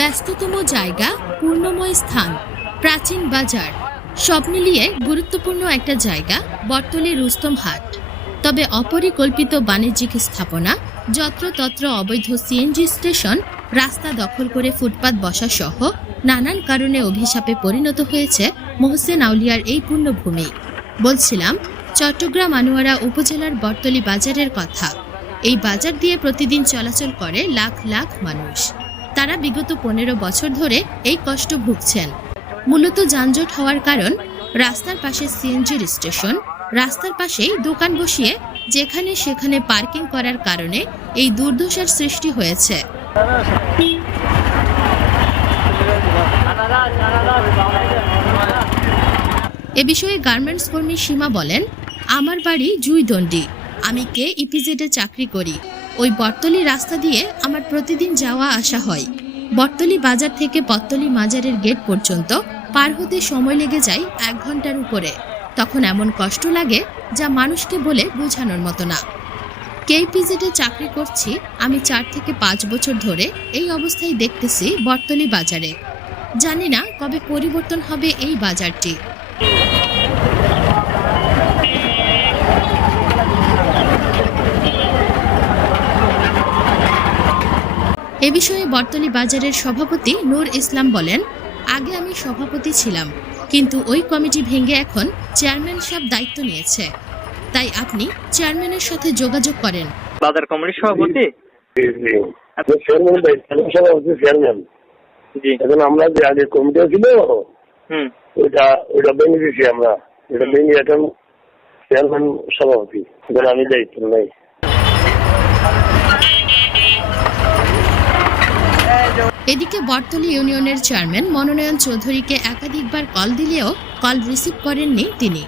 ব্যস্ততম জায়গা, পূর্ণময় স্থান, প্রাচীন বাজার, সব মিলিয়ে গুরুত্বপূর্ণ একটা জায়গা, বটতলী রুস্তম হাট। তবে অপরিকল্পিত বাণিজ্যিক স্থাপনা, যত্রতত্র অবৈধ সিএনজি স্টেশন, রাস্তা দখল করে ফুটপাত বসা সহ নানান কারণে অভিশাপে পরিণত হয়েছে মোহসেন আউলিয়ার এই পূর্ণভূমি। বলছিলাম, চট্টগ্রাম আনোয়ারা উপজেলার বটতলী বাজারের কথা। এই বাজার দিয়ে প্রতিদিন চলাচল করে লাখ লাখ মানুষ। তারা বিগত পনেরো বছর ধরে এই কষ্ট ভুগছেন। মূলত যানজট হওয়ার কারণ রাস্তার পাশে সিএনজির স্টেশন, রাস্তার পাশেই দোকান বসিয়ে যেখানে সেখানে পার্কিং করার কারণে এই দুর্দশার সৃষ্টি হয়েছে। এ বিষয়ে গার্মেন্টস কর্মী সীমা বলেন, আমার বাড়ি জুইদণ্ডি। আমি কে ইপিজেডে চাকরি করি। ওই বটতলি রাস্তা দিয়ে আমার প্রতিদিন যাওয়া আসা হয়। বটতলি বাজার থেকে বটতলি মাজারের গেট পর্যন্ত পার হতে সময় লেগে যায় এক ঘণ্টার উপরে। তখন এমন কষ্ট লাগে যা মানুষকে বলে বোঝানোর মতো না। কেপিজেডে চাকরি করছি, আমি চার থেকে পাঁচ বছর ধরে এই অবস্থায় দেখতেছি বটতলি বাজারে। জানি না কবে পরিবর্তন হবে এই বাজারটি। এ বিষয়ে বর্তলি বাজারের সভাপতি নূর ইসলাম বলেন আগে আমি সভাপতি ছিলাম কিন্তু ওই কমিটি ভেঙে এখন চেয়ারম্যান সাহেব দায়িত্ব নিয়েছে। তাই আপনি চেয়ারম্যানের সাথে যোগাযোগ করেন। বাজার কমিটির সভাপতি? চেয়ারম্যান সভাপতি জি। এখন আমরা যে আগে কমিটি ছিল ওইটা ওইটা ভেঙে দিয়েছি আমরা। ওইটা ভেঙে এখন চেয়ারম্যান সভাপতি। আমি দায়িত্ব নাই। এদিকে বটতলী ইউনিয়নের চেয়ারম্যান মনোনয়ন চৌধুরীকে একাধিকবার কল দিলেও কল রিসিভ করেননি তিনি।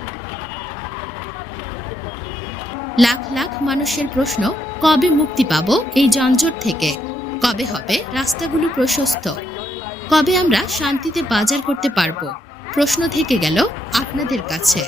লাখ লাখ মানুষের প্রশ্ন, কবে মুক্তি পাব এই যানজট থেকে? কবে হবে রাস্তাগুলো প্রশস্ত? কবে আমরা শান্তিতে বাজার করতে পারব? প্রশ্ন থেকে গেল আপনাদের কাছে।